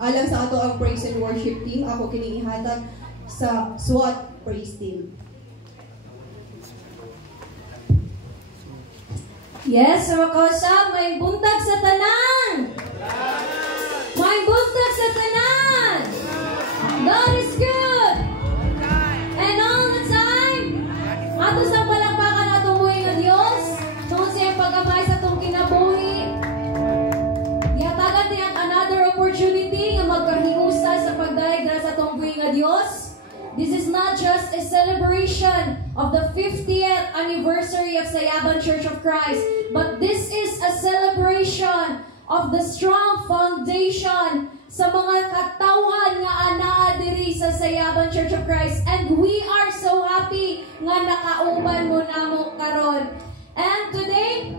Alang sa ato ang praise and worship team, ako kiniihatag sa SWAT praise team. Yes, mga kausap, may buntag sa tanan! May buntag sa tanan! God is good! And all the time, ato sa palakpakan atong buhay ng Diyos, tungkol siyang pag-amay sa itong kinabuhi, yatagan niyang another opportunity nga magkahiusa sa pagdaig sa itong buhay ng Diyos. This is not just a celebration of the 50th anniversary of Sayaban Church of Christ, but this is a celebration of the strong foundation sa mga katawhan nga anaa diri sa Sayaban Church of Christ. And we are so happy nga nakauban mo namo karon. And today,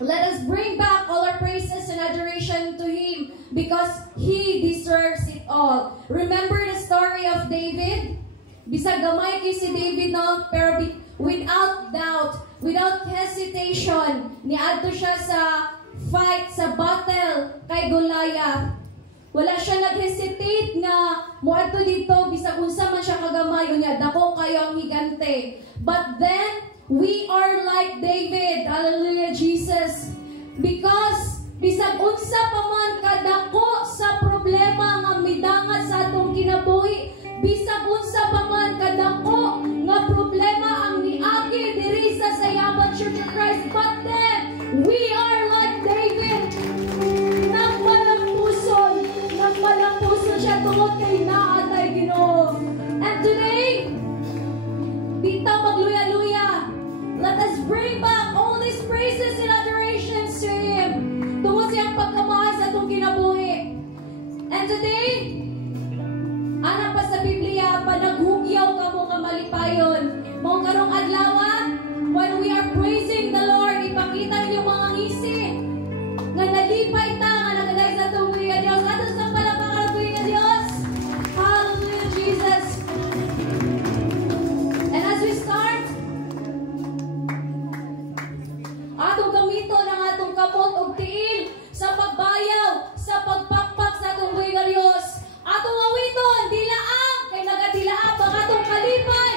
let us bring back all our praises and adoration to Him because He deserves it all. Remember the story of David? Bisag gamay kay si David no, pero without doubt, without hesitation, niadto siya sa fight, sa battle kay Goliath. Wala siya nag-hesitate nga moadto dito bisag unsa man siya kagamay unya dako kayo ang higante. But then we are like David, hallelujah Jesus, because bisag unsa pa man kadako sa problema nga midangat sa atong kinabuhi, bisag unsa pa man kadako nga problema ang niagi diri sa Sayaban Church of Christ, but then we are like David, nagmalampuson siya tungod kay naatay Ginoo. And today, dito magluya-luya, let us bring back all these praises and adorations to Him tungod siyang pagkamahal sa itong kinabuhi. And today, anak pa sa Biblia, panaghugyaw ka mo ka malipayon. Mong karong adlaw, when we are praising the Lord, ipakita niyo mga ngisi nga nalipay ta nga nagaday sa tuwi nga Diyos. Ato sa palapakan tuwi nga Diyos. Hallelujah, Jesus. And as we start, atong gamito ng atong kamot o tiil sa pagbayaw, sa pagpakpak sa atong buhay nga Diyos. Atong awiton, dilaang, kay nagadilaang, pang atong kalipay,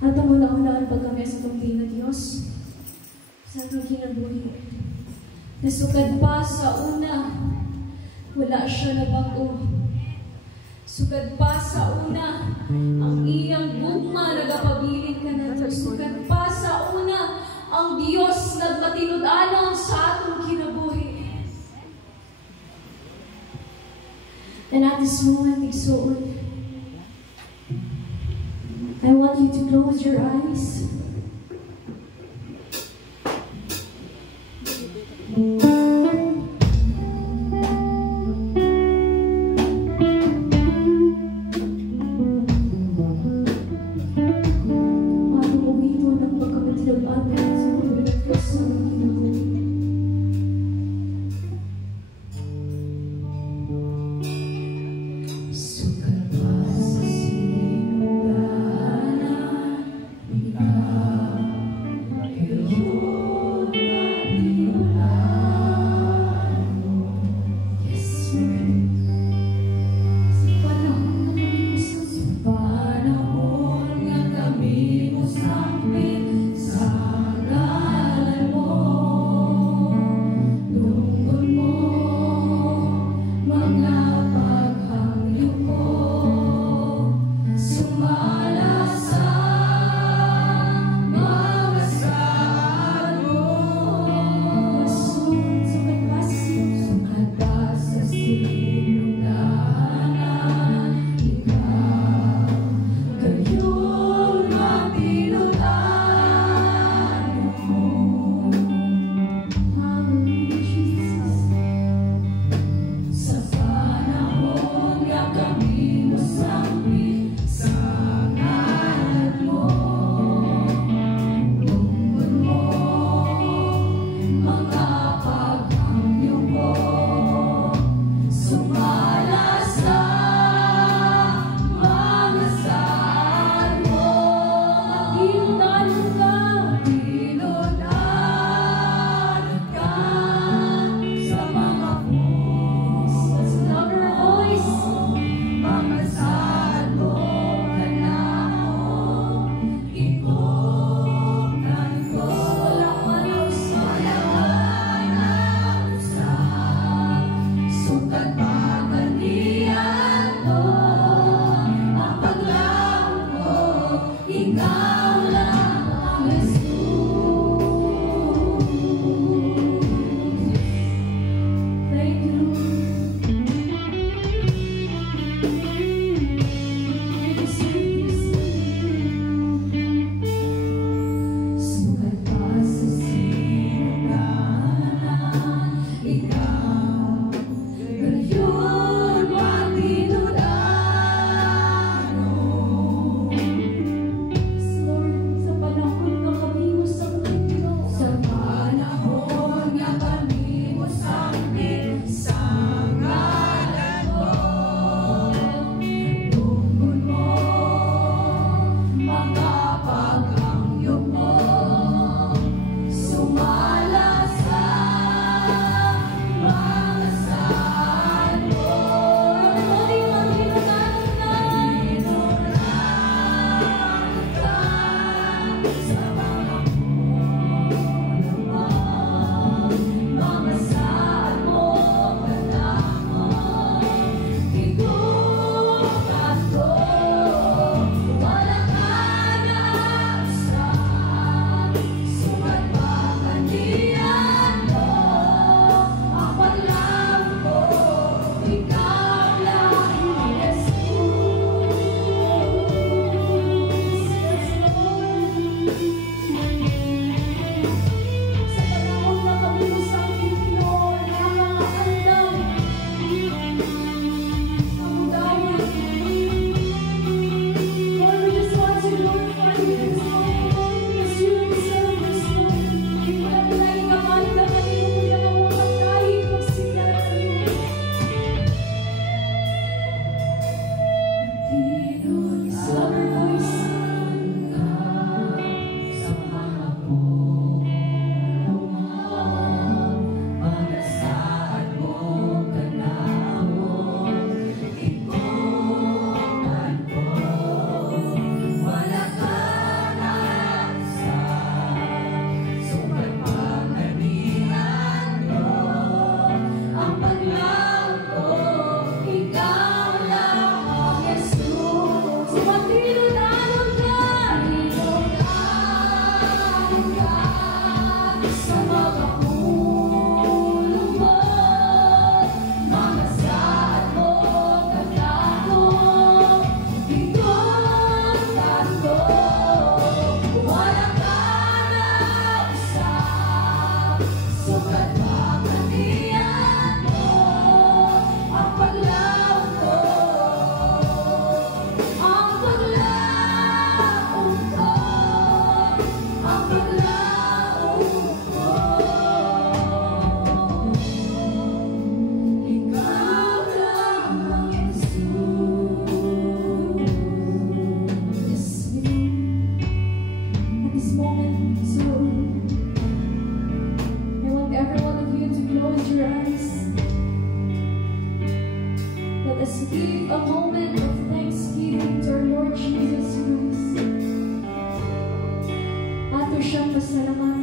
At ang una-unaan pagkami sa tungkol na Diyos sa ating kinabuhi. Nasukad pa sa una, wala siya nabago. Sukad pa sa una, ang iyang gugma nagapabilin ka na. Sukad pa sa una, ang Diyos nagmatinud-anon sa atong kinabuhi. And at this moment, igsuon, I want you to close your eyes. Suka Let's give a moment of thanksgiving to our Lord Jesus Christ. Ato siyang pasalamatan.